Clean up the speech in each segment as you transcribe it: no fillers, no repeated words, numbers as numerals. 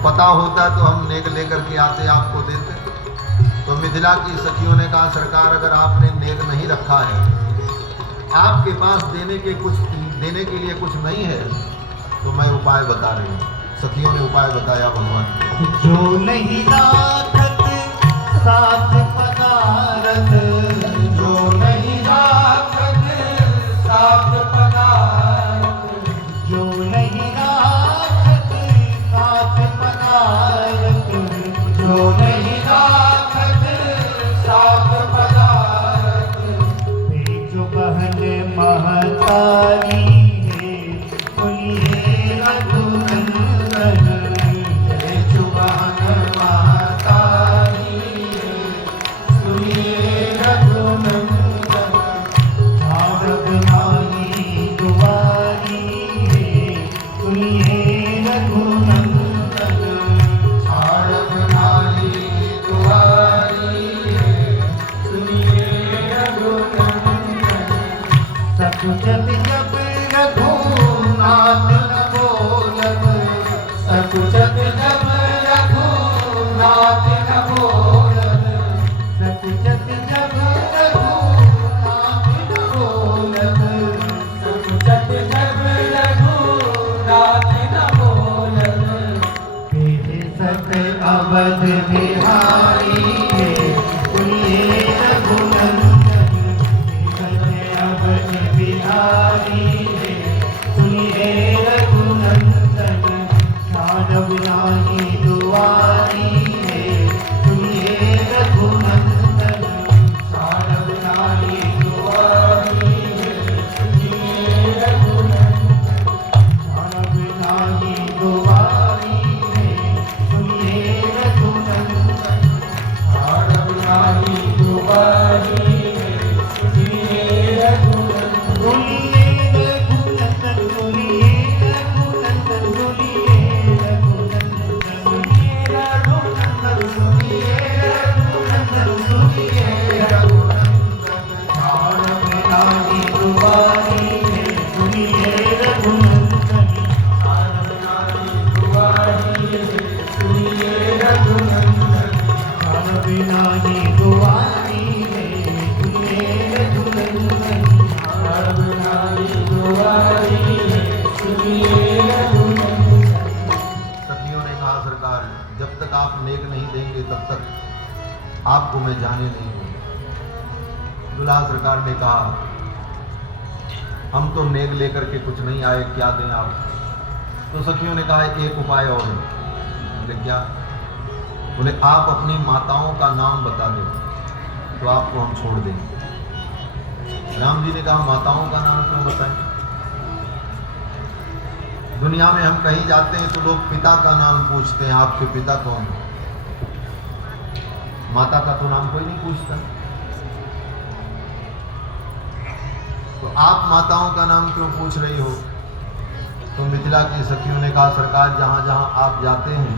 पता होता तो हम नेक लेकर के आते, आपको देते। तो मिथिला की सखियों ने कहा सरकार अगर आपने नेक नहीं रखा है, आपके पास देने के लिए कुछ नहीं है, तो मैं उपाय बता रही हूँ। सखियों ने उपाय बताया भगवान। जो नहीं राखत साथ पदारथ, जो नहीं राखत साथ पदारथ, जो नहीं राखत साथ पदारथ, जो नहीं राखत साथ पदारथ, वे जो बहन महतारी है सुनिए रघुनंदन, वे जो बहन महतारी है सुनिए रघुनंदन, भारत माई दुआरी है सुनिए रघुनंदन, भारत माई दुआरी है सुनिए रघुनंदन, सकुचत जब रघुनाथ न बोलन, सकुचत जब रघुनाथ न बोलन, सकुचत जब रघुनाथ न बोलन, सकुचत जब रघुनाथ न बोलन, तेरे सत अवध बिहारी है सुनिए रघुनंदन, तेरे सत अवध बिहारी है सुनिए रघुनंदन, मानव नाही दुआरी है सुनिए रघुनंदन, मानव नाही दुआरी है सुनिए रघुनंदन, मानव नाही दुआरी है सुनिए रघुनंदन, मानव नाही दुआरी है सुनिए रघुनंदन, बोलिए रघुनंदन, बोलिए रघुनंदन, बोलिए रघुनंदन, सुनिए रघुनंदन, सुनिए रघुनंदन, सुनिए रघुनंदन, मानव नाही दुआरी है सुनिए रघुनंदन, मानव नाही दुआरी है सुनिए रघुनंदन, मानव नाही दुआरी है सुनिए रघुनंदन, मानव नाही दुआरी है सुनिए रघुनंदन। सखियों ने कहा सरकार जब तक आप नेक नहीं देंगे तब तक आपको मैं जाने नहीं दूंगा। दुल्हा सरकार ने कहा हम तो नेक लेकर के कुछ नहीं आए, क्या दें आप। तो सखियों ने कहा एक उपाय और है। बोले क्या? बोले आप अपनी माताओं का नाम बता दें तो आपको हम छोड़ देंगे। राम जी ने कहा माताओं का नाम क्यों बताएं? दुनिया में हम कहीं जाते हैं तो लोग पिता का नाम पूछते हैं, आपके पिता कौन है? माता का तो नाम कोई नहीं पूछता। तो आप माताओं का नाम क्यों पूछ रही हो? तो मिथिला की सखियों ने कहा सरकार जहां जहां आप जाते हैं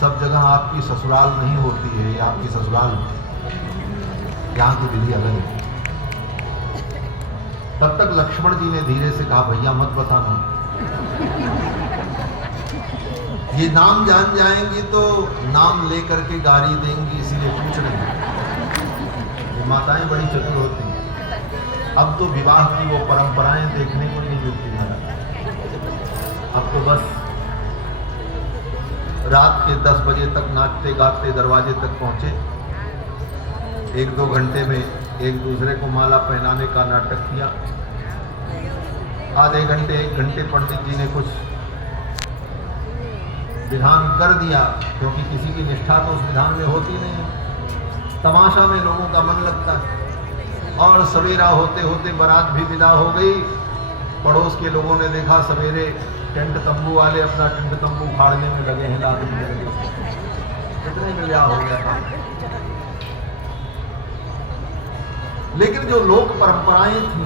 सब जगह आपकी ससुराल नहीं होती है, ये आपकी ससुराल यहाँ की विधि अलग है। तब तक लक्ष्मण जी ने धीरे से कहा भैया मत बताना, ये नाम जान जाएंगी तो नाम लेकर के गाली देंगी, इसलिए पूछ रही हैं। ये माताएं बड़ी चतुर होती हैं। अब तो विवाह की वो परंपराएं देखने को नहीं मिलती है। अब तो बस रात के 10 बजे तक नाचते गाते दरवाजे तक पहुंचे, 1-2 घंटे में एक दूसरे को माला पहनाने का नाटक किया। आधे घंटे 1 घंटे पंडित जी ने कुछ विधान कर दिया, क्योंकि किसी की निष्ठा तो उस विधान में होती नहीं है। तमाशा में लोगों का मन लगता है। और सवेरा होते होते बारात भी विदा हो गई। पड़ोस के लोगों ने देखा सवेरे टेंट तंबू वाले अपना टेंट तंबू फाड़ने में लगे हैं, लाद में कितने में ब्याह हो गया था। लेकिन जो लोक परंपराएं थी,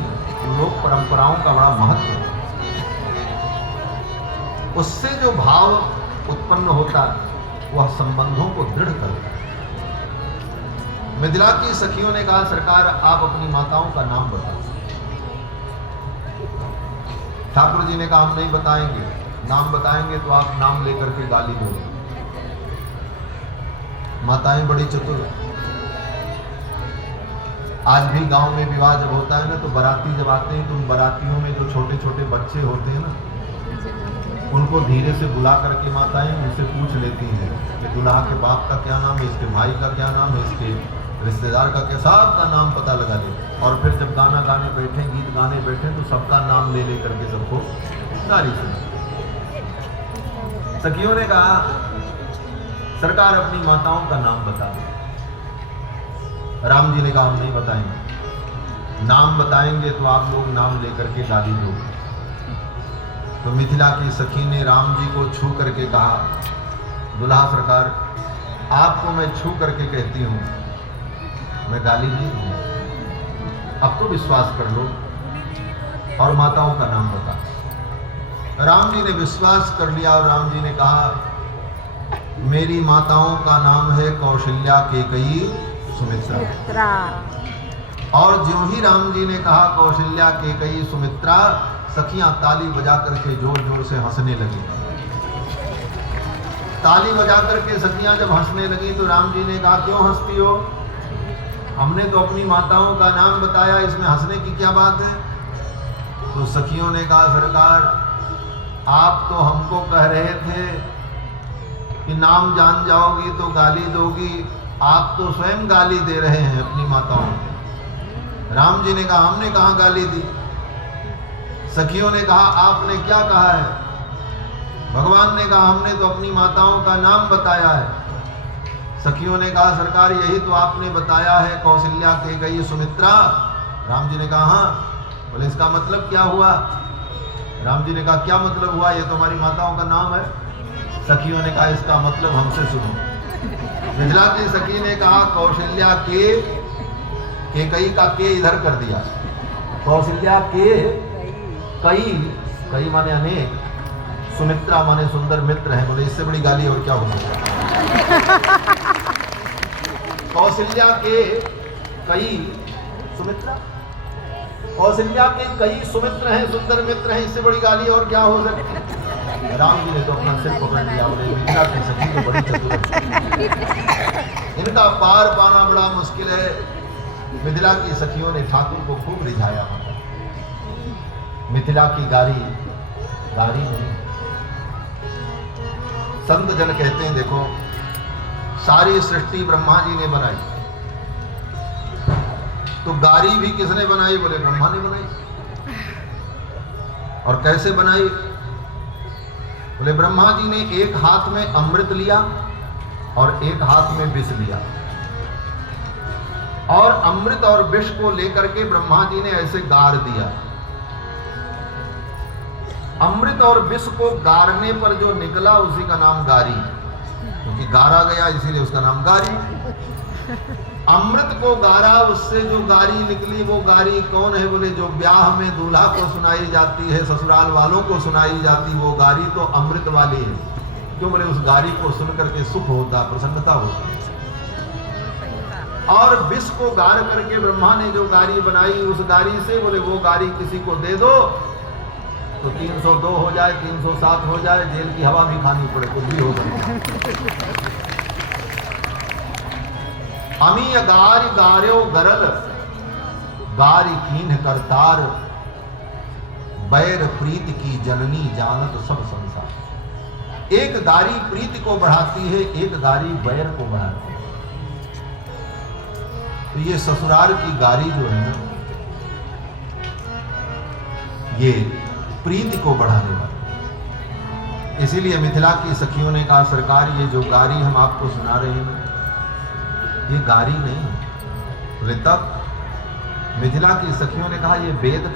लोक परंपराओं का बड़ा महत्व है। उससे जो भाव उत्पन्न होता वह संबंधों को दृढ़ करता। मिथिला की सखियों ने कहा सरकार आप अपनी माताओं का नाम बताओ। ठाकुर जी ने कहा हम नहीं बताएंगे, नाम बताएंगे तो आप नाम लेकर के गाली दोगे। माताएं बड़ी चतुर। आज भी गांव में विवाह जब होता है ना, तो बाराती जब आते हैं तो उन बारातियों में जो छोटे छोटे बच्चे होते हैं ना, उनको धीरे से बुला करके माताएं उनसे पूछ लेती हैं कि दूल्हा के बाप का क्या नाम है, इसके भाई का क्या नाम है, इसके रिश्तेदार का क्या, सबका नाम पता लगा ले। और फिर जब गाना गाने बैठे, गीत गाने बैठे, तो सबका नाम ले करके सबको गाली सुना। सखियों ने कहा सरकार अपनी माताओं का नाम बता। राम जी ने कहा हम नहीं बताएंगे, नाम बताएंगे तो आप लोग नाम लेकर के गाली दोगे। तो मिथिला की सखी ने राम जी को छू करके कहा, दुल्हा सरकार आपको मैं छू करके कहती हूँ, मैं गाली नहीं दूंगी, अब तो विश्वास कर लो और माताओं का नाम बता। राम जी ने विश्वास कर लिया और राम जी ने कहा मेरी माताओं का नाम है कौशल्या, केकई, सुमित्रा। और ज्यों ही राम जी ने कहा कौशल्या, केकई, सुमित्रा, सखियां ताली बजा करके जोर जोर से हंसने लगी। ताली बजा करके सखियां जब हंसने लगी तो राम जी ने कहा क्यों हंसती हो, हमने तो अपनी माताओं का नाम बताया, इसमें हंसने की क्या बात है। तो सखियों ने कहा सरकार आप तो हमको कह रहे थे कि नाम जान जाओगी तो गाली दोगी, आप तो स्वयं गाली दे रहे हैं अपनी माताओं को। राम जी ने कहा हमने कहाँ गाली दी। सखियों ने कहा आपने क्या कहा है। भगवान ने कहा हमने तो अपनी माताओं का नाम बताया है। सखियों ने कहा सरकार यही तो आपने बताया है, कौशल्या, केकई, सुमित्रा। राम जी ने कहा हाँ। बोले इसका मतलब क्या हुआ। राम जी ने कहा क्या मतलब हुआ, ये तो हमारी माताओं का नाम है। सखियों ने कहा इसका मतलब हमसे सुनो। मिथिला की सखी ने कहा कौशल्या के, केकई का के इधर कर दिया, कौशल्या के कई, कई माने अनेक, सुमित्रा माने सुंदर मित्र है। बोले इससे बड़ी गाली और क्या होगी। कौशल्या के कई, सुमित्रा, कौशल्या के कई सुमित्र हैं, सुंदर मित्र हैं, इससे बड़ी गाली और क्या हो सकती। राम जी ने तो अपना सिर पकड़ लिया। बोले मिथिला की सखी तो बड़ी चतुर है, इनका पार पाना बड़ा मुश्किल है। मिथिला की सखियों ने ठाकुर को खूब रिझाया। मिथिला की गारी गारी नहीं। संत जन कहते हैं देखो सारी सृष्टि ब्रह्मा जी ने बनाई, तो गारी भी किसने बनाई। बोले ब्रह्मा ने बनाई। और कैसे बनाई। बोले ब्रह्मा जी ने एक हाथ में अमृत लिया और एक हाथ में विष लिया, और अमृत और विष को लेकर के ब्रह्मा जी ने ऐसे गार दिया। अमृत और विष को गारने पर जो निकला उसी का नाम गारी, क्योंकि गारा गया इसीलिए उसका नाम गारी। अमृत को गारा, उससे जो गारी निकली वो गारी कौन है। बोले जो ब्याह में दूल्हा को सुनाई जाती है, ससुराल वालों को सुनाई जाती, वो गारी तो अमृत वाली है। क्यों। बोले उस गारी को सुन करके सुख होता, प्रसन्नता होती। और विष को गार करके ब्रह्मा ने जो गारी बनाई, उस गारी से बोले वो गारी किसी को दे दो तो 302 हो जाए, 307 हो जाए, जेल की हवा भी खानी पड़े, कुछ भी हो जाए। अमीय गारी गार्यो गरल, गारी कीन्ह करतार, बैर प्रीत की जननी जानत सब संसार। एक गारी प्रीति को बढ़ाती है, एक गारी बैर को बढ़ाती है। तो ये ससुराल की गारी जो है ना, ये प्रीति को बढ़ाने वाली। इसीलिए मिथिला की सखियों ने कहा सरकार ये जो गारी हम आपको सुना रहे हैं ये गारी नहीं। बोले तब। मिथिला की सखियों ने कहा ये वेद का